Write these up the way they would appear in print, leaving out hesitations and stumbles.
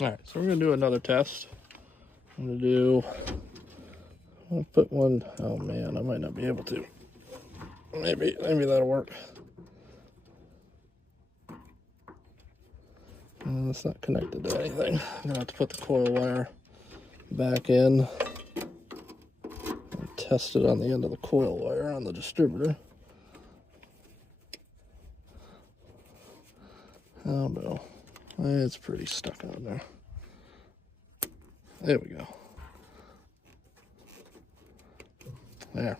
Alright, so we're going to do another test. I'll put one, oh man, I might not be able to. Maybe that'll work. It's not connected to anything. I'm going to have to put the coil wire back in and test it on the end of the coil wire on the distributor. Oh no, it's pretty stuck on there. There we go. There.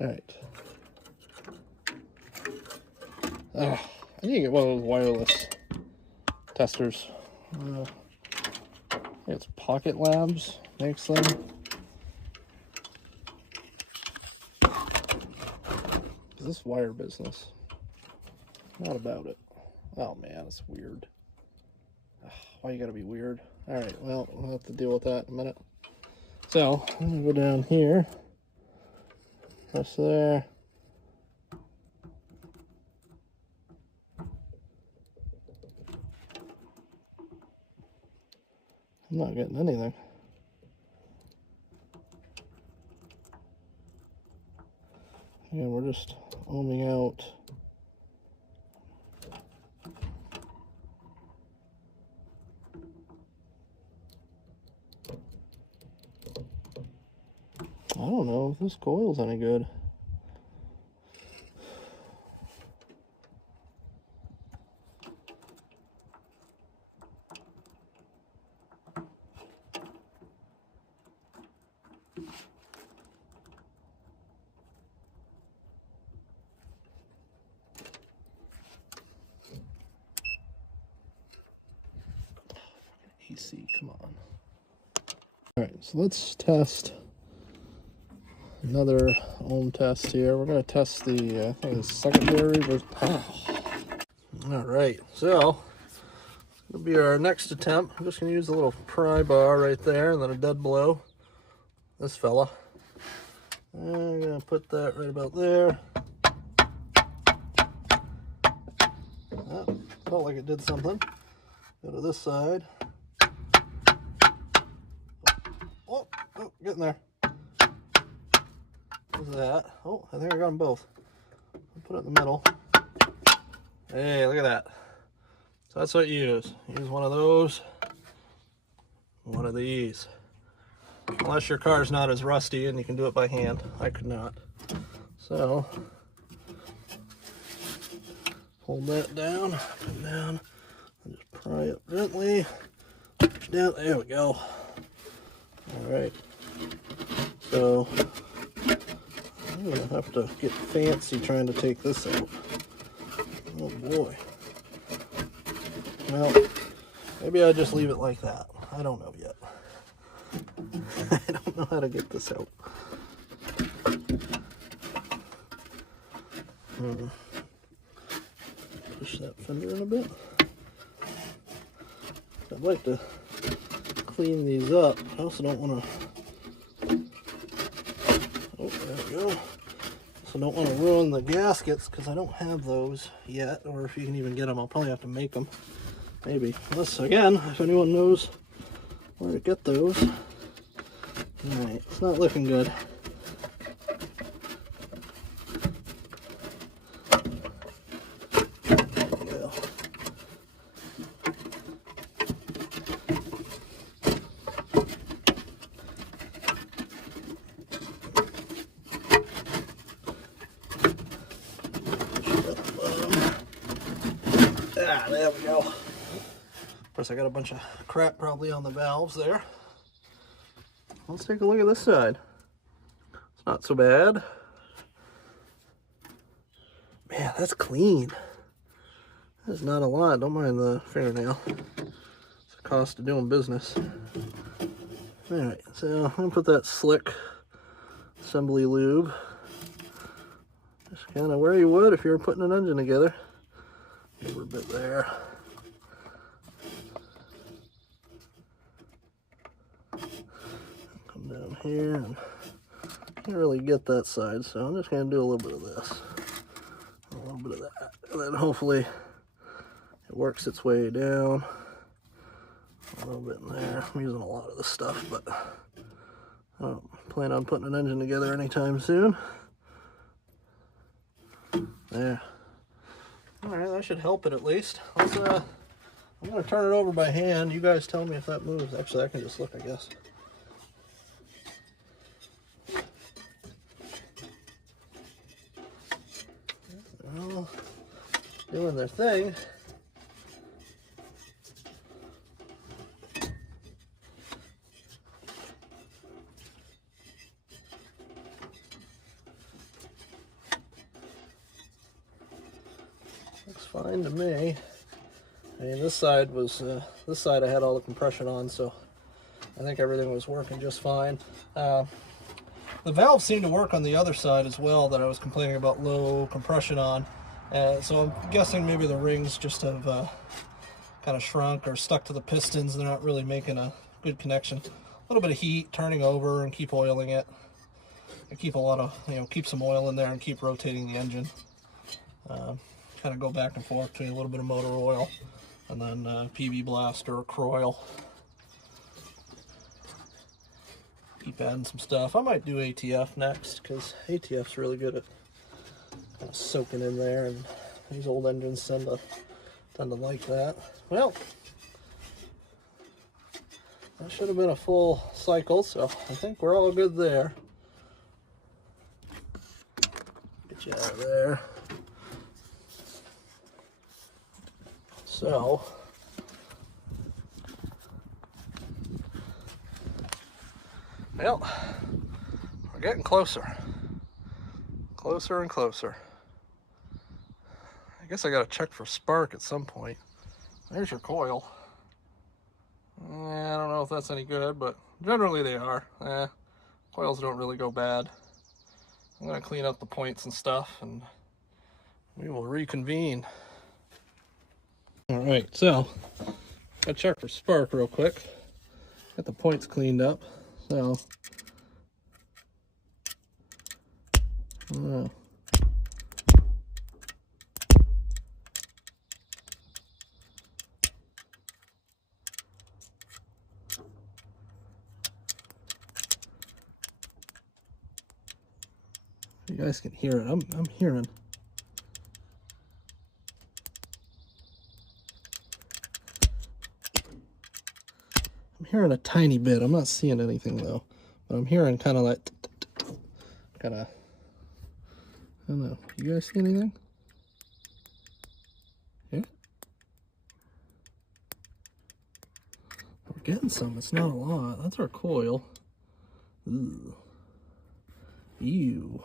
Alright. Oh, I need to get one of those wireless testers. It's Pocket Labs makes them. This wire business, not about it. Oh man, it's weird. Why you gotta be weird? Alright, well, we'll have to deal with that in a minute. So, I'm gonna go down here. Press there. I'm not getting anything. Yeah, we're just ohming out. I don't know if this coil's any good. AC, come on. Alright, so let's test another ohm test here. We're going to test the, I think it's secondary versus... Alright, so it'll be our next attempt. I'm just going to use a little pry bar right there and then a dead blow. This fella. And I'm going to put that right about there. Felt like it did something. Go to this side. Oh, getting there. What's that? Oh, I think I got them both. I'll put it in the middle. Hey, look at that. So that's what you use. Use one of those, one of these. Unless your car's not as rusty and you can do it by hand. I could not. So, hold that down, put it down, and just pry it gently. Push down, there we go. Alright. So, I'm going to have to get fancy trying to take this out. Oh boy. Well, maybe I just leave it like that. I don't know yet. I don't know how to get this out. Push that fender in a bit. I'd like to clean these up. I also don't want to... Oh, there we go. So don't want to ruin the gaskets because I don't have those yet, or if you can even get them, I'll probably have to make them. Maybe. Unless, again, if anyone knows where to get those. Alright, it's not looking good. There we go. There we go. Of course, I got a bunch of crap probably on the valves there. Let's take a look at this side. It's not so bad. Man, that's clean. That's not a lot. Don't mind the fingernail. It's the cost of doing business. Alright, so I'm going to put that slick assembly lube just kind of where you would if you were putting an engine together. Over a bit there. Come down here and can't really get that side, so I'm just going to do a little bit of this, a little bit of that, and then hopefully it works its way down little bit in there. I'm using a lot of this stuff, but I don't plan on putting an engine together anytime soon. There. All right, that should help it at least. Let's, I'm gonna turn it over by hand. You guys tell me if that moves. Actually, I can just look, I guess. Well, doing their thing. Looks fine to me. I mean, this side I had all the compression on, so I think everything was working just fine. The valve seemed to work on the other side as well that I was complaining about low compression on. So I'm guessing maybe the rings just have kind of shrunk or stuck to the pistons. They're not really making a good connection. A little bit of heat, turning over and keep oiling it. I keep a lot of, keep some oil in there and keep rotating the engine. Kind of go back and forth between a little bit of motor oil and then PB Blast or Croil. Keep adding some stuff. I might do ATF next because ATF's really good at kind of soaking in there, and these old engines tend to like that. Well, that should have been a full cycle, so I think we're all good there. Get you out of there. So, well, we're getting closer. Closer and closer. I guess I gotta check for spark at some point. There's your coil. I don't know if that's any good, but generally they are. Coils don't really go bad. I'm gonna clean up the points and stuff, and we will reconvene. All right, so I'll check for spark real quick. Got the points cleaned up, so you guys can hear it. I'm hearing. I'm hearing a tiny bit. I'm not seeing anything though, but I'm hearing kind of like, kind of. I don't know. You guys see anything? Yeah. We're getting some. It's not a lot. That's our coil. Ooh. Ew.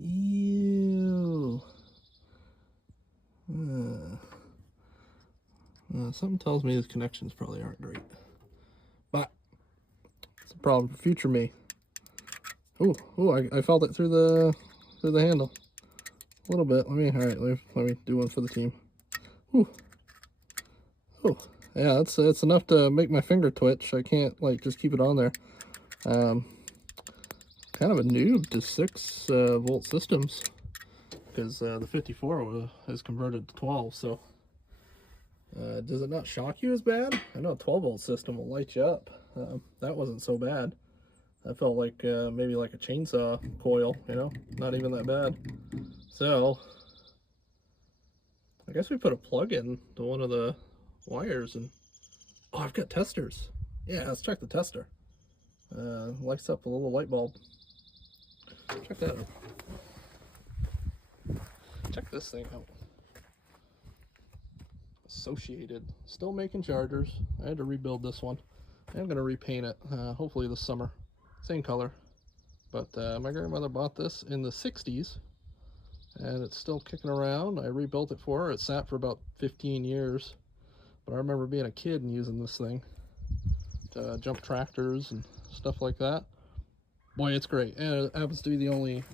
Ew. Something tells me these connections probably aren't great, but it's a problem for future me. Oh! I felt it through the handle a little bit. All right, let me do one for the team. Ooh. Oh, yeah, it's enough to make my finger twitch. I can't just keep it on there. Kind of a noob to 6 volt systems because the 54 is converted to 12. So does it not shock you as bad? I know a 12 volt system will light you up. That wasn't so bad. That felt like maybe like a chainsaw coil, not even that bad. So I guess we put a plug in to one of the wires, and oh, I've got testers. Yeah, let's check the tester. Lights up a little light bulb. Check that out. Check this thing out. Associated. Still making chargers. I had to rebuild this one. I'm going to repaint it, hopefully this summer. Same color. But my grandmother bought this in the 60s, and it's still kicking around. I rebuilt it for her. It sat for about 15 years. But I remember being a kid and using this thing to jump tractors and stuff like that. Boy, it's great. And it happens to be the only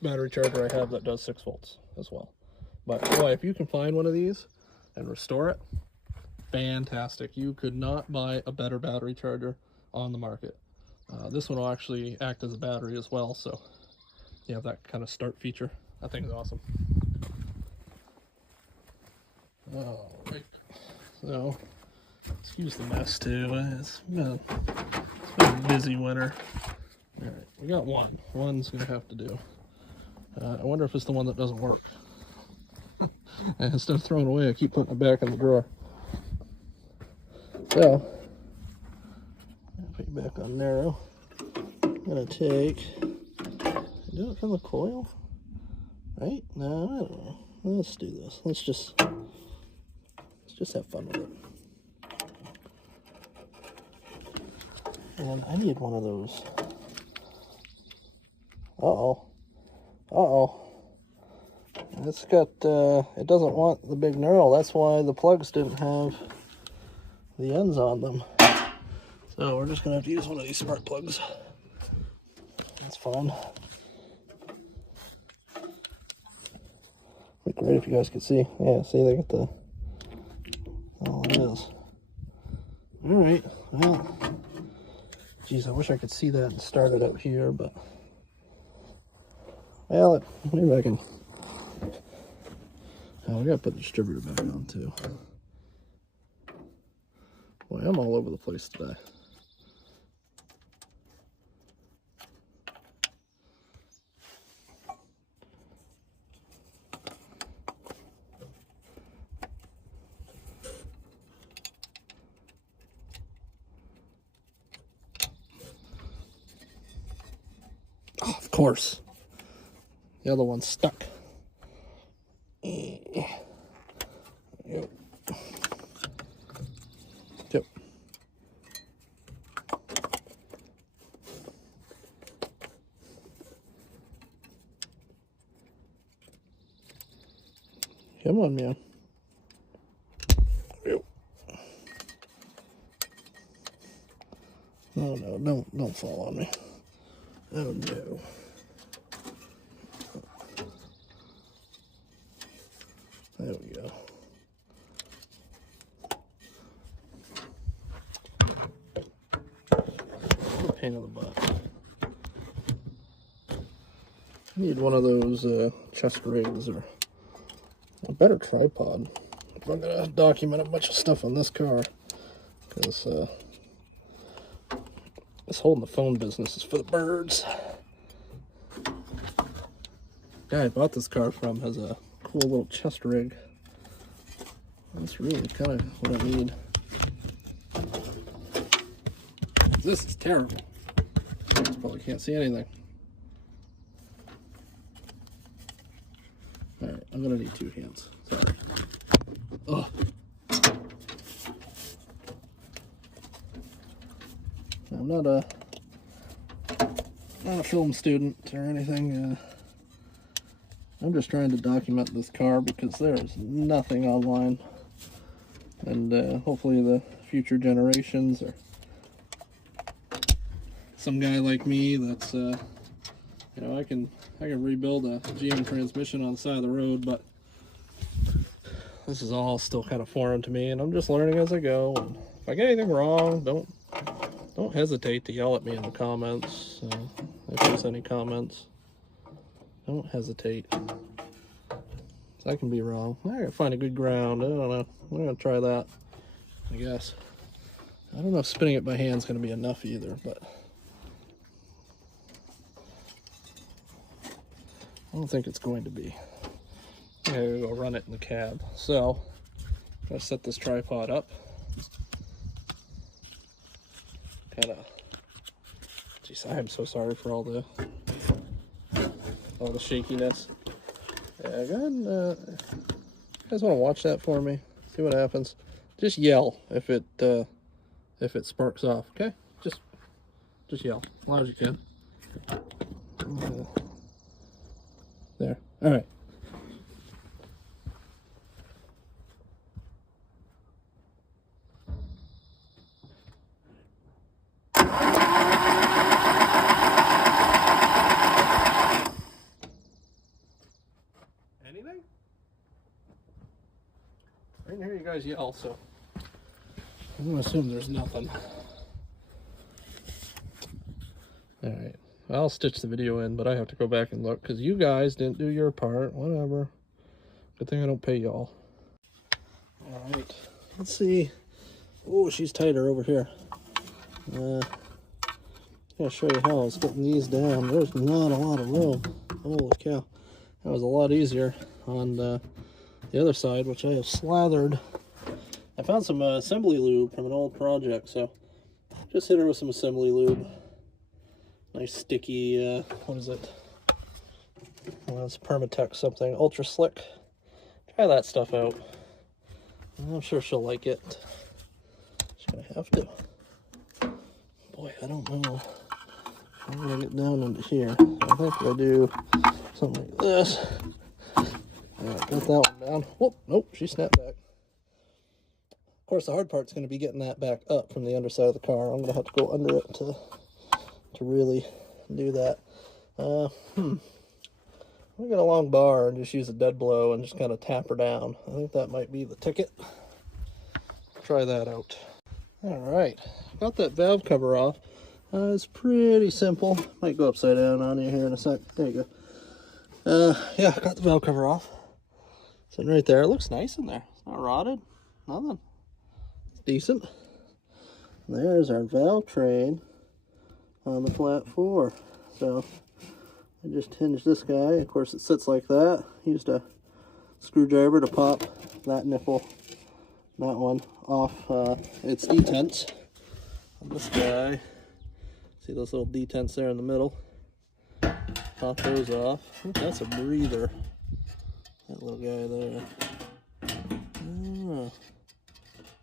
battery charger I have that does 6 volts as well. But boy, if you can find one of these and restore it, fantastic. You could not buy a better battery charger on the market. This one will actually act as a battery as well, so you have that kind of start feature. That thing's awesome. All right. So Excuse the mess too. It's been a busy winter. All right, we got one. One's gonna have to do. I wonder if it's the one that doesn't work. And instead of throwing it away, I keep putting it back in the drawer. So, put it back on narrow. I'm gonna take. Do it from the coil, right? No, I don't know. Let's do this. Let's just have fun with it. And I need one of those. It's got, it doesn't want the big knurl. That's why the plugs didn't have the ends on them. So we're just gonna have to use one of these spark plugs. That's fun. Look great if you guys could see. Yeah, see, they got the, all it is. Alright, well, geez, I wish I could see that and start it out here, but, well, maybe I can. Oh, we gotta put the distributor back on too. Boy, I'm all over the place today. Oh, of course. The other one's stuck. Yep. Yep. Come on, man. Yep. Oh no, don't fall on me. Oh no. There we go. What a pain in the butt. I need one of those chest rigs or a better tripod if I'm gonna document a bunch of stuff on this car, because this holding the phone business is for the birds. Guy I bought this car from has a cool little chest rig. That's really kind of what I need. This is terrible. Probably can't see anything. Alright, I'm gonna need two hands. Sorry. Ugh. I'm not a film student or anything. I'm just trying to document this car because there's nothing online, and hopefully the future generations, or some guy like me that's you know, I can rebuild a GM transmission on the side of the road, but this is all still kind of foreign to me, and I'm just learning as I go. And if I get anything wrong, don't hesitate to yell at me in the comments. If there's any comments, don't hesitate. So I can be wrong. I gotta find a good ground. I don't know. I'm gonna try that, I guess. I don't know if spinning it by hand is gonna be enough either, but I don't think it's going to be. I'm gonna go run it in the cab. So I'm gonna set this tripod up. Kind of. Jeez, I am so sorry for all the shakiness. Yeah, go ahead and, you guys want to watch that for me? See what happens. Just yell if it sparks off. Okay, just yell as loud as you can. There. All right. Anything? I didn't hear you guys yell, so I'm gonna assume there's nothing. Alright, I'll stitch the video in, but I have to go back and look because you guys didn't do your part. Whatever. Good thing I don't pay y'all. Alright, let's see Oh, she's tighter over here. I'll show you how I was putting these down. There's not a lot of room. Holy cow. That was a lot easier on the other side, which I have slathered. I found some assembly lube from an old project, so just hit her with some assembly lube. Nice sticky, what is it? Well, it's Permatex something, Ultra Slick. Try that stuff out. I'm sure she'll like it. She's gonna have to. Boy, I don't know. I'm gonna get down into here. I think I do something like this. Alright, got that one down. Whoop, nope, she snapped back. Of course, the hard part's gonna be getting that back up from the underside of the car. I'm gonna have to go under it to really do that. We get a long bar and just use a dead blow and just kind of tap her down. I think that might be the ticket. Try that out. All right, got that valve cover off. It's pretty simple. Might go upside down on you here in a sec. There you go. Yeah, got the valve cover off. Sitting right there. It looks nice in there. It's not rotted. Nothing. It's decent. There's our valve train on the flat 4. So I just hinged this guy. Of course, it sits like that. Used a screwdriver to pop that nipple, that one, off its detents on this guy. See those little detents there in the middle? Pop those off. I think that's a breather. That little guy there.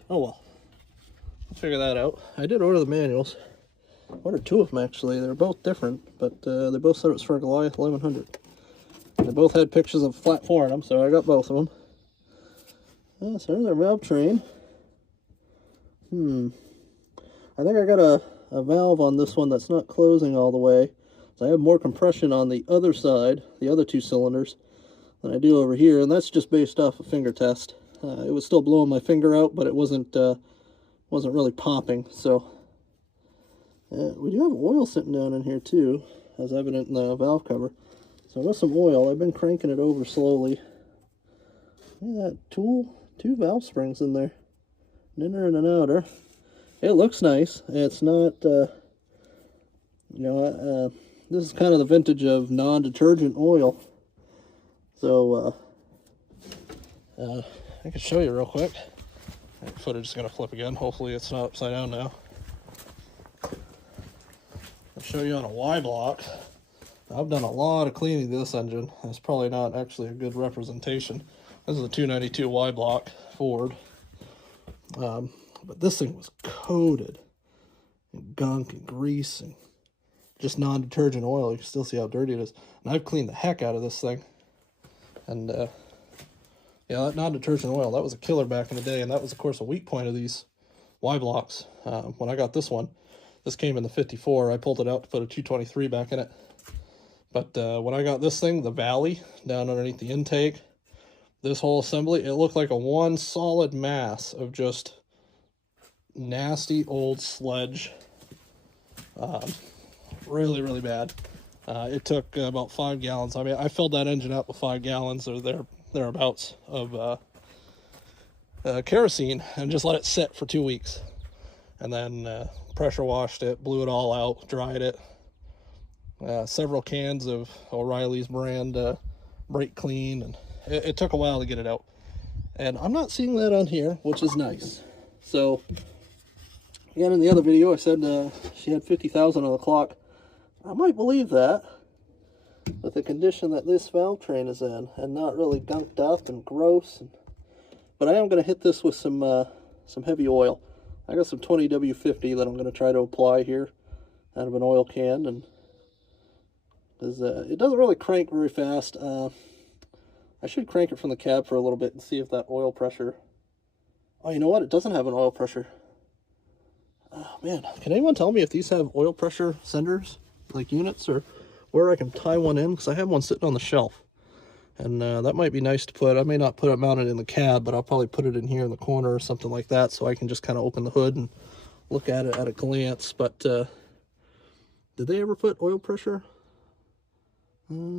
Oh well. I'll figure that out. I did order the manuals. Ordered 2 of them actually. They're both different, but they both said it was for a Goliath 1100. They both had pictures of flat 4 in them, so I got both of them. So there's our valve train. I think I got a valve on this one that's not closing all the way. So I have more compression on the other side, the other 2 cylinders, than I do over here, and that's just based off a finger test. It was still blowing my finger out, but it wasn't really popping. So we do have oil sitting down in here too, as evident in the valve cover. So with some oil, I've been cranking it over slowly. Look at that tool, 2 valve springs in there, an inner and an outer. It looks nice. It's not, this is kind of the vintage of non-detergent oil. So I can show you real quick. That footage is going to flip again. Hopefully it's not upside down now. I'll show you on a Y block. I've done a lot of cleaning to this engine. It's probably not actually a good representation. This is a 292 Y block Ford. But this thing was coated in gunk and grease and just non-detergent oil. You can still see how dirty it is. And I've cleaned the heck out of this thing. And yeah, that non-detergent oil, that was a killer back in the day. And that was, of course, a weak point of these Y blocks. When I got this one, this came in the 54. I pulled it out to put a 223 back in it. But when I got this thing, the valley down underneath the intake, this whole assembly, it looked like a one solid mass of just nasty old sludge. Really, really bad. It took about 5 gallons. I mean, I filled that engine up with 5 gallons or thereabouts of kerosene and just let it sit for 2 weeks. And then pressure washed it, blew it all out, dried it. Several cans of O'Reilly's brand brake clean, and it took a while to get it out. And I'm not seeing that on here, which is nice. So again, in the other video I said she had 50,000 on the clock. I might believe that with the condition that this valve train is in, and not really gunked up and gross. But I am going to hit this with some heavy oil. I got some 20W50 that I'm going to try to apply here out of an oil can, and it doesn't really crank very fast. I should crank it from the cab for a little bit and see if that oil pressure... Oh, you know what? It doesn't have an oil pressure. Oh, man. Can anyone tell me if these have oil pressure senders, like units, or where I can tie one in? Because I have one sitting on the shelf. And that might be nice to put. I may not put it mounted in the cab, but I'll probably put it in here in the corner or something like that, so I can just kind of open the hood and look at it at a glance. But did they ever put oil pressure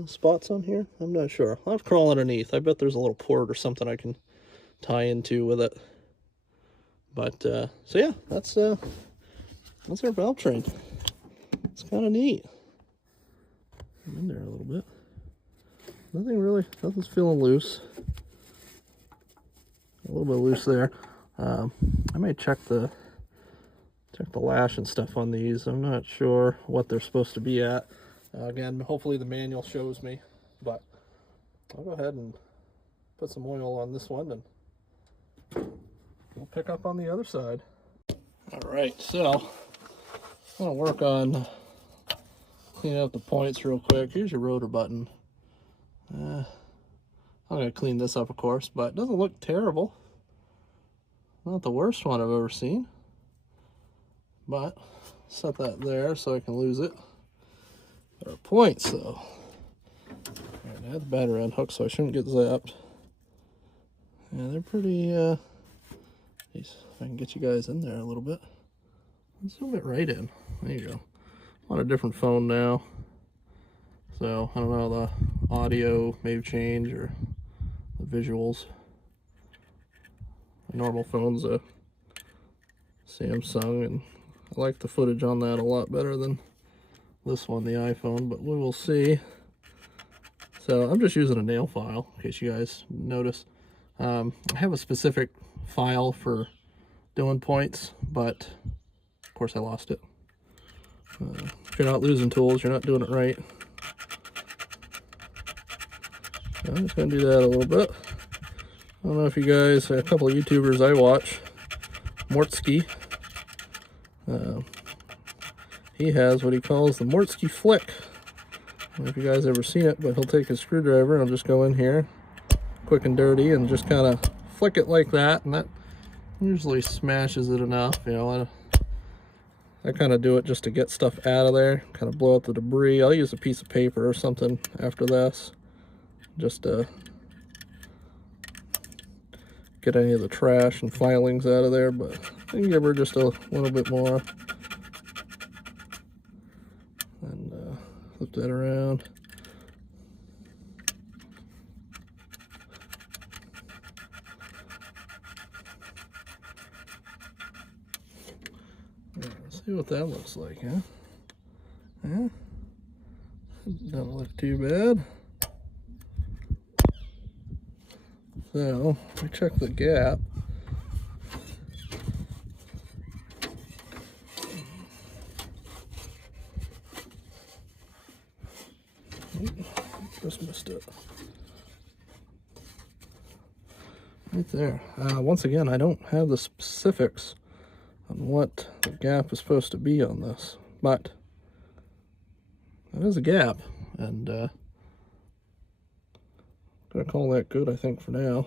spots on here? I'm not sure. I'll have to crawl underneath. I bet there's a little port or something I can tie into with it. But so yeah, that's our valve train. It's kind of neat. I'm in there a little bit. Nothing's feeling loose. A little bit loose there. I may check the lash and stuff on these. I'm not sure what they're supposed to be at. Again, hopefully the manual shows me, but I'll go ahead and put some oil on this one and we'll pick up on the other side. All right, so I'm gonna work on cleaning up the points real quick. Here's your rotor button. I'm gonna clean this up, of course, but it doesn't look terrible. Not the worst one I've ever seen. But set that there so I can lose it. Our points, though. Alright, I had the battery unhooked, so I shouldn't get zapped. Yeah, they're pretty, geez, if I can get you guys in there a little bit. Let's zoom it right in. There you go. I'm on a different phone now. So, I don't know, the audio may change or the visuals. My normal phone's a Samsung, and I like the footage on that a lot better than this one, the iPhone, but we will see. So I'm just using a nail file, in case you guys notice. I have a specific file for doing points, but of course I lost it. If you're not losing tools, you're not doing it right. So I'm just going to do that a little bit. I don't know if you guys, a couple of YouTubers I watch, Mortsky, he has what he calls the Mortsky flick. I don't know if you guys ever seen it, but he'll take his screwdriver and he'll just go in here, quick and dirty, and just kind of flick it like that, and that usually smashes it enough. You know, I kind of do it just to get stuff out of there, kind of blow out the debris. I'll use a piece of paper or something after this, just to get any of the trash and filings out of there, but I can give her just a little bit more. And flip that around. Let's see what that looks like, huh? Yeah, doesn't look too bad. So, we check the gap. Just missed it. Right there. Once again, I don't have the specifics on what the gap is supposed to be on this, but that is a gap, and gonna call that good, I think, for now.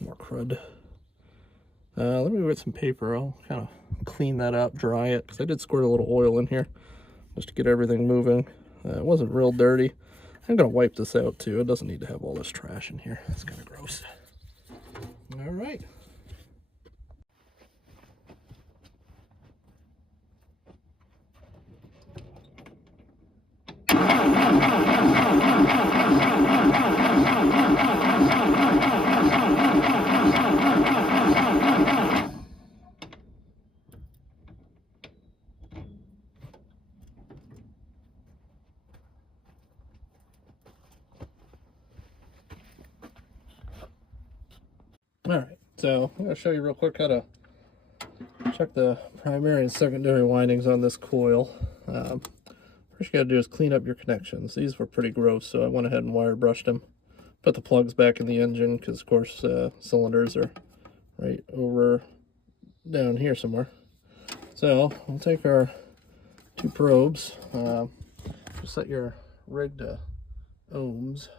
More crud. Let me get some paper. I'll kind of clean that up, dry it, because I did squirt a little oil in here just to get everything moving. It wasn't real dirty. I'm gonna wipe this out too. It doesn't need to have all this trash in here. It's kind of gross. All right. Alright, so I'm going to show you real quick how to check the primary and secondary windings on this coil. First you got to do is clean up your connections. These were pretty gross, so I went ahead and wire brushed them. Put the plugs back in the engine, because of course cylinders are right over down here somewhere. So we'll take our two probes, just set your rig to ohms.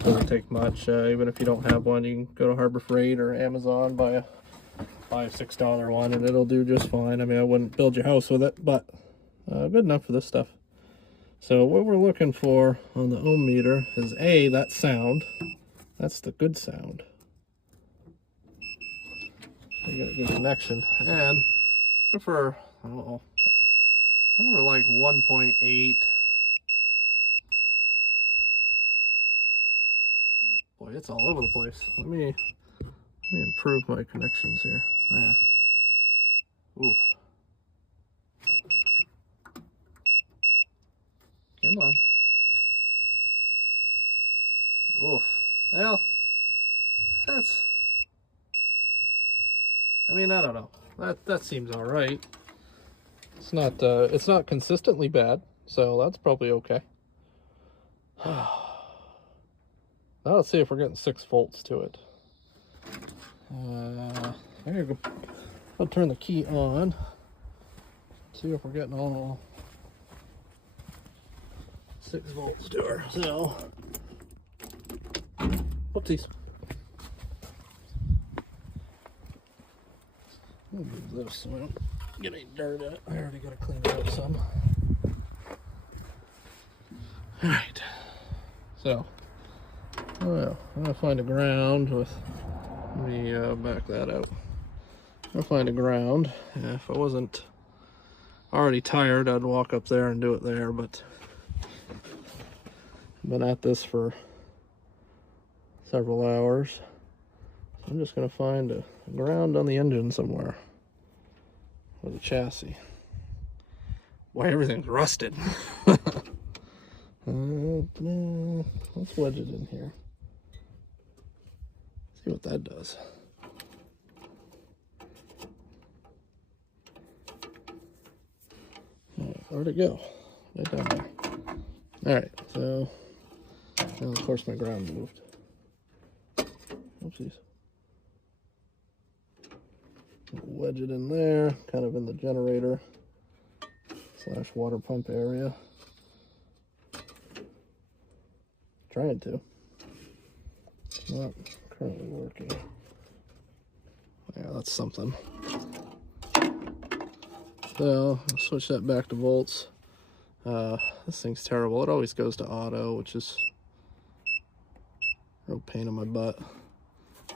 Doesn't take much. Even if you don't have one, you can go to Harbor Freight or Amazon, buy a $5-6 one, and it'll do just fine. I mean, I wouldn't build your house with it, but good enough for this stuff. So what we're looking for on the ohm meter is that sound. That's the good sound. You got a good connection. And for like 1.8. Boy, it's all over the place. Let me Let me improve my connections here. There. Ooh. Come on. Oof. Well, that's... I mean, I don't know. That seems all right. It's not consistently bad, so that's probably okay. Now let's see if we're getting 6 volts to it. I'll turn the key on. See if we're getting all 6 volts to her. So, whoopsies. I'll move this so I don't get any dirt in it. I already got to clean it up some. Alright. So, well, I'm going to find a ground with... Let me back that out. I'll find a ground. Yeah, if I wasn't already tired, I'd walk up there and do it there, but I've been at this for several hours. So I'm just going to find a ground on the engine somewhere. Or the chassis. Boy, everything's rusted. Let's wedge it in here. See what that does. Alright, where'd it go? Right down there. Alright, so now of course my ground moved. Oopsies. Wedge it in there, kind of in the generator / water pump area. Trying to. Not currently working. Yeah, that's something. So I'll switch that back to volts. This thing's terrible. It always goes to auto, which is a real pain in my butt.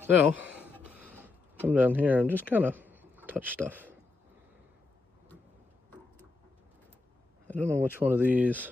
So come down here and just kind of touch stuff. I don't know which one of these